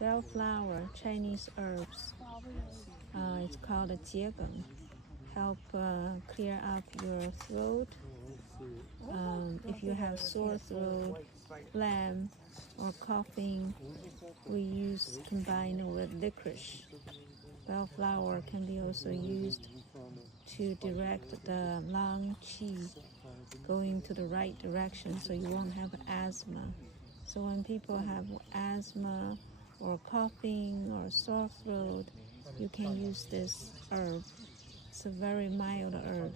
Bellflower, Chinese herbs. It's called a 桔梗. Help clear up your throat. If you have sore throat, phlegm, or coughing, we use combined with licorice. Bellflower can be also used to direct the lung qi going to the right direction so you won't have asthma. So when people have asthma or coughing or sore throat, you can use this herb. It's a very mild herb.